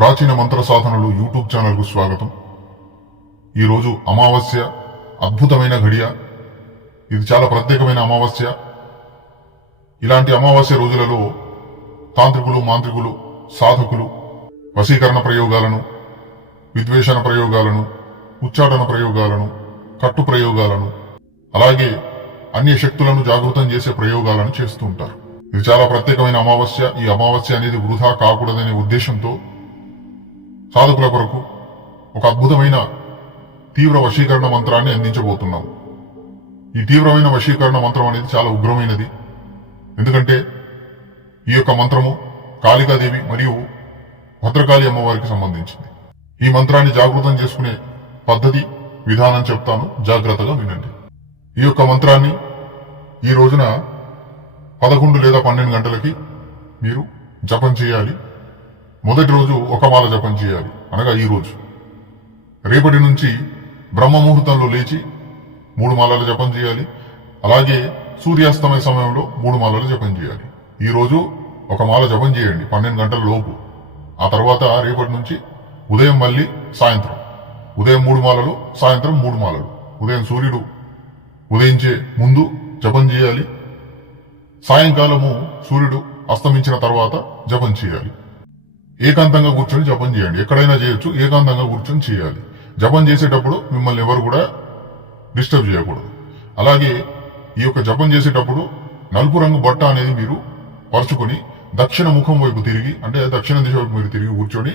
ప్రాచీన మంత్ర సాధనలు యూట్యూబ్ ఛానల్కు స్వాగతం. ఈరోజు అమావాస్య, అద్భుతమైన ఘడియ. ఇది చాలా ప్రత్యేకమైన అమావాస్య. ఇలాంటి అమావాస్య రోజులలో తాంత్రికులు, మాంత్రికులు, సాధకులు వశీకరణ ప్రయోగాలను, విద్వేషణ ప్రయోగాలను, ఉచ్చాటన ప్రయోగాలను, కట్టు ప్రయోగాలను, అలాగే అన్య శక్తులను జాగృతం చేసే ప్రయోగాలను చేస్తూ ఉంటారు. ఇది చాలా ప్రత్యేకమైన అమావాస్య. ఈ అమావాస్య అనేది వృధా కాకూడదనే ఉద్దేశంతో సాధకుల కొరకు ఒక అద్భుతమైన తీవ్ర వశీకరణ మంత్రాన్ని అందించబోతున్నాం. ఈ తీవ్రమైన వశీకరణ మంత్రం అనేది చాలా ఉగ్రమైనది. ఎందుకంటే ఈ యొక్క మంత్రము కాళికాదేవి మరియు భద్రకాళి అమ్మవారికి సంబంధించింది. ఈ మంత్రాన్ని జాగృతం చేసుకునే పద్ధతి, విధానం చెప్తాను, జాగ్రత్తగా వినండి. ఈ యొక్క మంత్రాన్ని ఈ రోజున 11 లేదా 12 గంటలకి మీరు జపం చేయాలి. మొదటి రోజు ఒక మాల జపం చేయాలి, అనగా ఈ రోజు. రేపటి నుంచి బ్రహ్మ ముహూర్తంలో లేచి 3 మాలలు జపం చేయాలి. అలాగే సూర్యాస్తమయ సమయంలో 3 మాలలు జపం చేయాలి. ఈ రోజు ఒక మాల జపం చేయండి 12 గంటల లోపు. ఆ తర్వాత రేపటి నుంచి ఉదయం మళ్ళీ సాయంత్రం, ఉదయం 3 మాలలు, సాయంత్రం 3 మాలలు. ఉదయం సూర్యుడు ఉదయించే ముందు జపం చేయాలి. సాయంకాలము సూర్యుడు అస్తమించిన తర్వాత జపం చేయాలి. ఏకాంతంగా కూర్చొని జపం చేయండి. ఎక్కడైనా చేయొచ్చు, ఏకాంతంగా కూర్చొని చేయాలి. జపం చేసేటప్పుడు మిమ్మల్ని ఎవరు కూడా డిస్టర్బ్ చేయకూడదు. అలాగే ఈ యొక్క జపం చేసేటప్పుడు నలుపు రంగు బట్ట అనేది మీరు పరుచుకొని దక్షిణ ముఖం వైపు తిరిగి, అంటే దక్షిణ దిశ వైపు మీరు తిరిగి కూర్చొని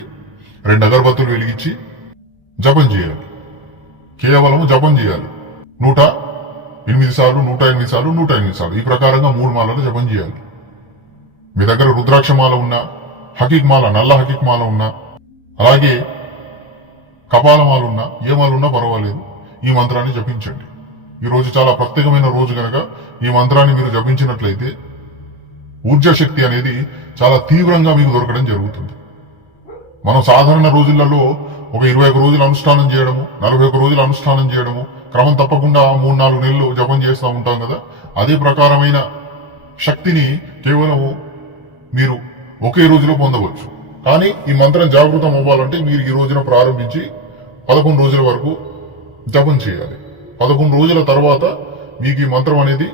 2 అగరబత్తులు వెలిగించి జపం చేయాలి. కేవలం జపం చేయాలి. 108 సార్లు, 108 సార్లు, 108 సార్లు. ఈ ప్రకారంగా 3 మాలలు జపం చేయాలి. మీ దగ్గర రుద్రాక్ష మాల ఉన్నా, హకీక్ మాల, నల్ల హకీక్ మాల ఉన్నా, అలాగే కపాల మాల ఉన్నా, ఏ మాల ఉన్నా పర్వాలేదు, ఈ మంత్రాన్ని జపించండి. ఈ రోజు చాలా ప్రత్యేకమైన రోజు కనుక ఈ మంత్రాన్ని మీరు జపించినట్లయితే ఊర్జా శక్తి అనేది చాలా తీవ్రంగా మీకు దొరకడం జరుగుతుంది. మనం సాధారణ రోజులలో ఒక 21 రోజులు అనుష్ఠానం చేయడము, 41 రోజులు అనుష్ఠానం చేయడము, క్రమం తప్పకుండా 3-4 నెలలు జపం చేస్తూ ఉంటాం కదా. అదే ప్రకారమైన శక్తిని కేవలం మీరు ఒకే రోజులో పొందవచ్చు. కానీ ఈ మంత్రం జాగృతం అవ్వాలంటే మీరు ఈ రోజున ప్రారంభించి 11 రోజుల వరకు జపం చేయాలి. 11 రోజుల తర్వాత మీకు ఈ మంత్రం అనేది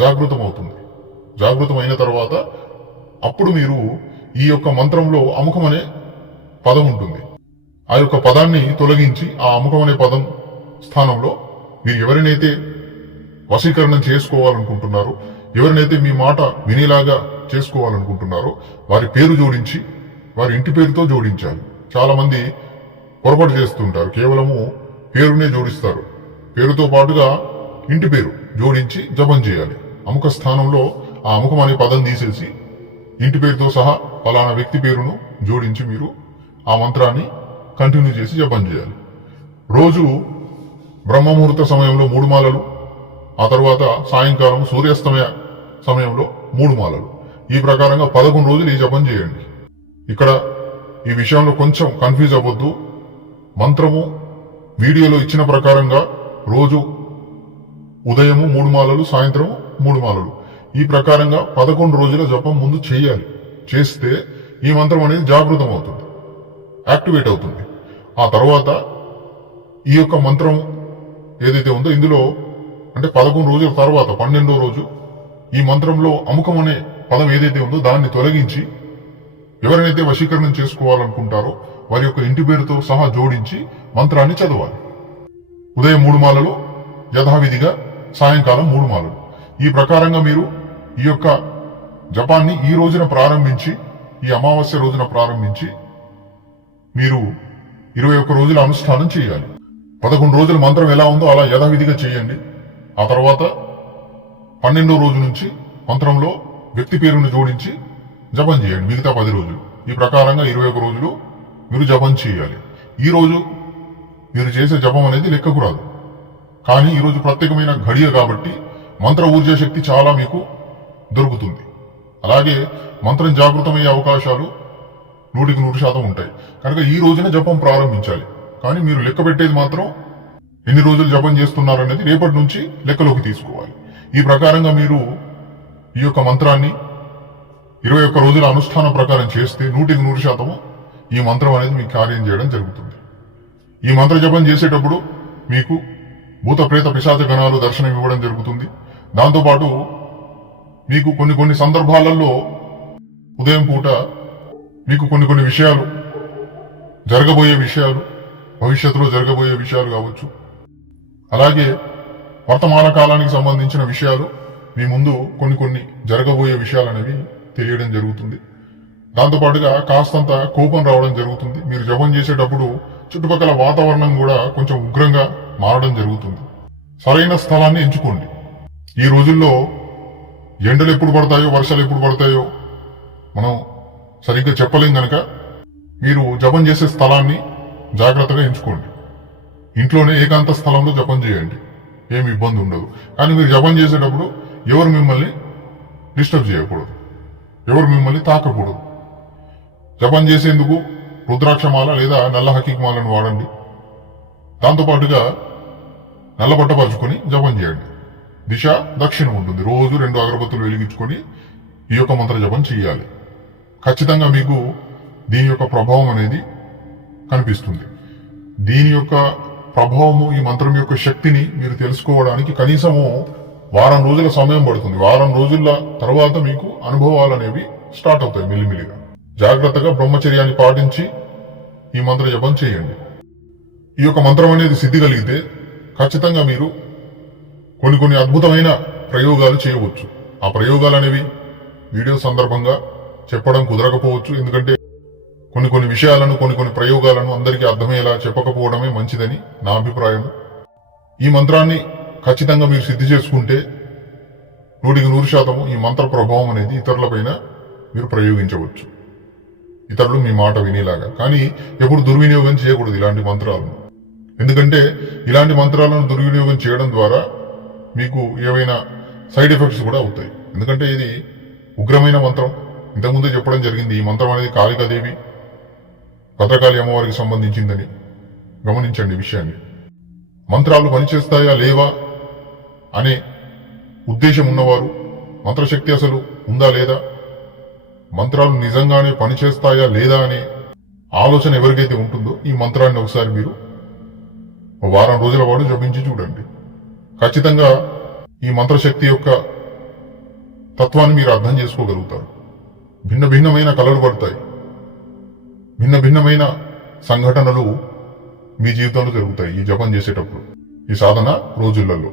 జాగృతం అవుతుంది. జాగృతం అయిన తర్వాత అప్పుడు మీరు ఈ యొక్క మంత్రంలో అముఖం అనే పదం ఉంటుంది. ఆ యొక్క పదాన్ని తొలగించి ఆ అముఖం అనే పదం స్థానంలో మీరు ఎవరినైతే వశీకరణం చేసుకోవాలనుకుంటున్నారో, ఎవరినైతే మీ మాట వినేలాగా చేసుకోవాలనుకుంటున్నారో వారి పేరు జోడించి, వారి ఇంటి పేరుతో జోడించాలి. చాలా మంది పొరపాటు చేస్తుంటారు, కేవలము పేరునే జోడిస్తారు. పేరుతో పాటుగా ఇంటి పేరు జోడించి జపం చేయాలి. అముఖ స్థానంలో ఆ అముఖం అనే పదం తీసేసి ఇంటి పేరుతో సహా ఫలానా వ్యక్తి పేరును జోడించి మీరు ఆ మంత్రాన్ని కంటిన్యూ చేసి జపం చేయాలి. రోజు బ్రహ్మముహూర్త సమయంలో 3 మాలలు, ఆ తర్వాత సాయంకాలం సూర్యాస్తమయ సమయంలో 3 మాలలు. ఈ ప్రకారంగా 11 రోజులు ఈ జపం చేయండి. ఇక్కడ ఈ విషయంలో కొంచెం కన్ఫ్యూజ్ అవ్వద్దు. మంత్రము వీడియోలో ఇచ్చిన ప్రకారంగా రోజు ఉదయము 3 మాలలు, సాయంత్రం 3 మాలలు. ఈ ప్రకారంగా 11 రోజుల జపం ముందు చేయాలి. చేస్తే ఈ మంత్రం అనేది జాగృతం అవుతుంది, యాక్టివేట్ అవుతుంది. ఆ తర్వాత ఈ యొక్క మంత్రం ఏదైతే ఉందో ఇందులో అంటే 11 రోజుల తర్వాత 12వ రోజు ఈ మంత్రంలో అముఖం అనే పదం ఏదైతే ఉందో దాన్ని తొలగించి ఎవరినైతే వశీకరణం చేసుకోవాలనుకుంటారో వారి యొక్క ఇంటి పేరుతో సహా జోడించి మంత్రాన్ని చదవాలి. ఉదయం 3 మాలలు యథావిధిగా, సాయంకాలం 3 మాలలు. ఈ ప్రకారంగా మీరు ఈ యొక్క జపాన్ని ఈ రోజున ప్రారంభించి, ఈ అమావాస్య రోజున ప్రారంభించి మీరు 21 రోజుల అనుష్ఠానం చేయాలి. 11 రోజుల మంత్రం ఎలా ఉందో అలా యథావిధిగా చేయండి. ఆ తర్వాత 12వ రోజు నుంచి మంత్రంలో వ్యక్తి పేరును జోడించి జపం చేయండి మిగతా 10 రోజులు. ఈ ప్రకారంగా 21 రోజులు మీరు జపం చేయాలి. ఈ రోజు మీరు చేసే జపం అనేది లెక్కకు రాదు. కానీ ఈరోజు ప్రత్యేకమైన ఘడియ కాబట్టి మంత్ర ఊర్జా శక్తి చాలా మీకు దొరుకుతుంది. అలాగే మంత్రం జాగృతమయ్యే అవకాశాలు 100% ఉంటాయి. కనుక ఈ రోజున జపం ప్రారంభించాలి. కానీ మీరు లెక్క పెట్టేది మాత్రం ఎన్ని రోజులు జపం చేస్తున్నారనేది రేపటి నుంచి లెక్కలోకి తీసుకోవాలి. ఈ ప్రకారంగా మీరు ఈ యొక్క మంత్రాన్ని 21 రోజుల అనుష్ఠానం ప్రకారం చేస్తే 100% ఈ మంత్రం అనేది మీకు కార్యం చేయడం జరుగుతుంది. ఈ మంత్ర జపం చేసేటప్పుడు మీకు భూత ప్రేత పిశాచ గణాలు దర్శనం ఇవ్వడం జరుగుతుంది. దాంతోపాటు మీకు కొన్ని సందర్భాలలో ఉదయం పూట మీకు కొన్ని విషయాలు జరగబోయే విషయాలు, భవిష్యత్తులో జరగబోయే విషయాలు కావచ్చు, అలాగే వర్తమాన కాలానికి సంబంధించిన విషయాలు మీ ముందు కొన్ని జరగబోయే విషయాలు అనేవి తెలియడం జరుగుతుంది. దాంతోపాటుగా కాస్తంత కోపం రావడం జరుగుతుంది. మీరు జపం చేసేటప్పుడు చుట్టుపక్కల వాతావరణం కూడా కొంచెం ఉగ్రంగా మారడం జరుగుతుంది. సరైన స్థలాన్ని ఎంచుకోండి. ఈ రోజుల్లో ఎండలు ఎప్పుడు పడతాయో వర్షాలు ఎప్పుడు పడతాయో మనం సరిగ్గా చెప్పలేం గనక మీరు జపం చేసే స్థలాన్ని జాగ్రత్తగా ఎంచుకోండి. ఇంట్లోనే ఏకాంత స్థలంలో జపం చేయండి, ఏమి ఇబ్బంది ఉండదు. కానీ మీరు జపం చేసేటప్పుడు ఎవరు మిమ్మల్ని డిస్టర్బ్ చేయకూడదు, ఎవరు మిమ్మల్ని తాకకూడదు. జపం చేసేందుకు రుద్రాక్షమాల లేదా నల్ల హకీమాలను వాడండి. దాంతోపాటుగా నల్ల బట్ట పరుచుకొని జపం చేయండి. దిశ దక్షిణం ఉంటుంది. రోజు 2 అగరబత్తులు వెలిగించుకొని ఈ యొక్క మంత్ర జపం చేయాలి. ఖచ్చితంగా మీకు దీని యొక్క ప్రభావం అనేది కనిపిస్తుంది. దీని యొక్క ప్రభావము, ఈ మంత్రం యొక్క శక్తిని మీరు తెలుసుకోవడానికి కనీసము వారం రోజుల సమయం పడుతుంది. వారం రోజుల తర్వాత మీకు అనుభవాలు అనేవి స్టార్ట్ అవుతాయి మెల్లిమెల్లిగా. జాగ్రత్తగా బ్రహ్మచర్యాన్ని పాటించి ఈ మంత్ర జపం చేయండి. ఈ యొక్క మంత్రం అనేది సిద్ధి కలిగితే ఖచ్చితంగా మీరు కొన్ని అద్భుతమైన ప్రయోగాలు చేయవచ్చు. ఆ ప్రయోగాలు అనేవి వీడియో సందర్భంగా చెప్పడం కుదరకపోవచ్చు. ఎందుకంటే కొన్ని విషయాలను, కొన్ని ప్రయోగాలను అందరికీ అర్థమయ్యేలా చెప్పకపోవడమే మంచిదని నా అభిప్రాయం. ఈ మంత్రాన్ని ఖచ్చితంగా మీరు సిద్ధి చేసుకుంటే 100% ఈ మంత్ర ప్రభావం అనేది ఇతరులపైన మీరు ప్రయోగించవచ్చు, ఇతరులు మీ మాట వినేలాగా. కానీ ఎప్పుడు దుర్వినియోగం చేయకూడదు ఇలాంటి మంత్రాలను. ఎందుకంటే ఇలాంటి మంత్రాలను దుర్వినియోగం చేయడం ద్వారా మీకు ఏవైనా సైడ్ ఎఫెక్ట్స్ కూడా అవుతాయి. ఎందుకంటే ఇది ఉగ్రమైన మంత్రం. ఇంతకుముందే చెప్పడం జరిగింది, ఈ మంత్రం అనేది కాళికాదేవి, భద్రకాళి అమ్మవారికి సంబంధించిందని. గమనించండి విషయాన్ని. మంత్రాలు పనిచేస్తాయా లేవా అనే ఉద్దేశం ఉన్నవారు, మంత్రశక్తి అసలు ఉందా లేదా, మంత్రాలు నిజంగానే పనిచేస్తాయా లేదా అనే ఆలోచన ఎవరికైతే ఉంటుందో ఈ మంత్రాన్ని ఒకసారి మీరు వారం రోజుల పాటు జపించి చూడండి. ఖచ్చితంగా ఈ మంత్రశక్తి యొక్క తత్వాన్ని మీరు అర్థం చేసుకోగలుగుతారు. భిన్నమైన కలలు పడతాయి, భిన్నమైన సంఘటనలు మీ జీవితంలో జరుగుతాయి ఈ జపం చేసేటప్పుడు, ఈ సాధన రోజులలో.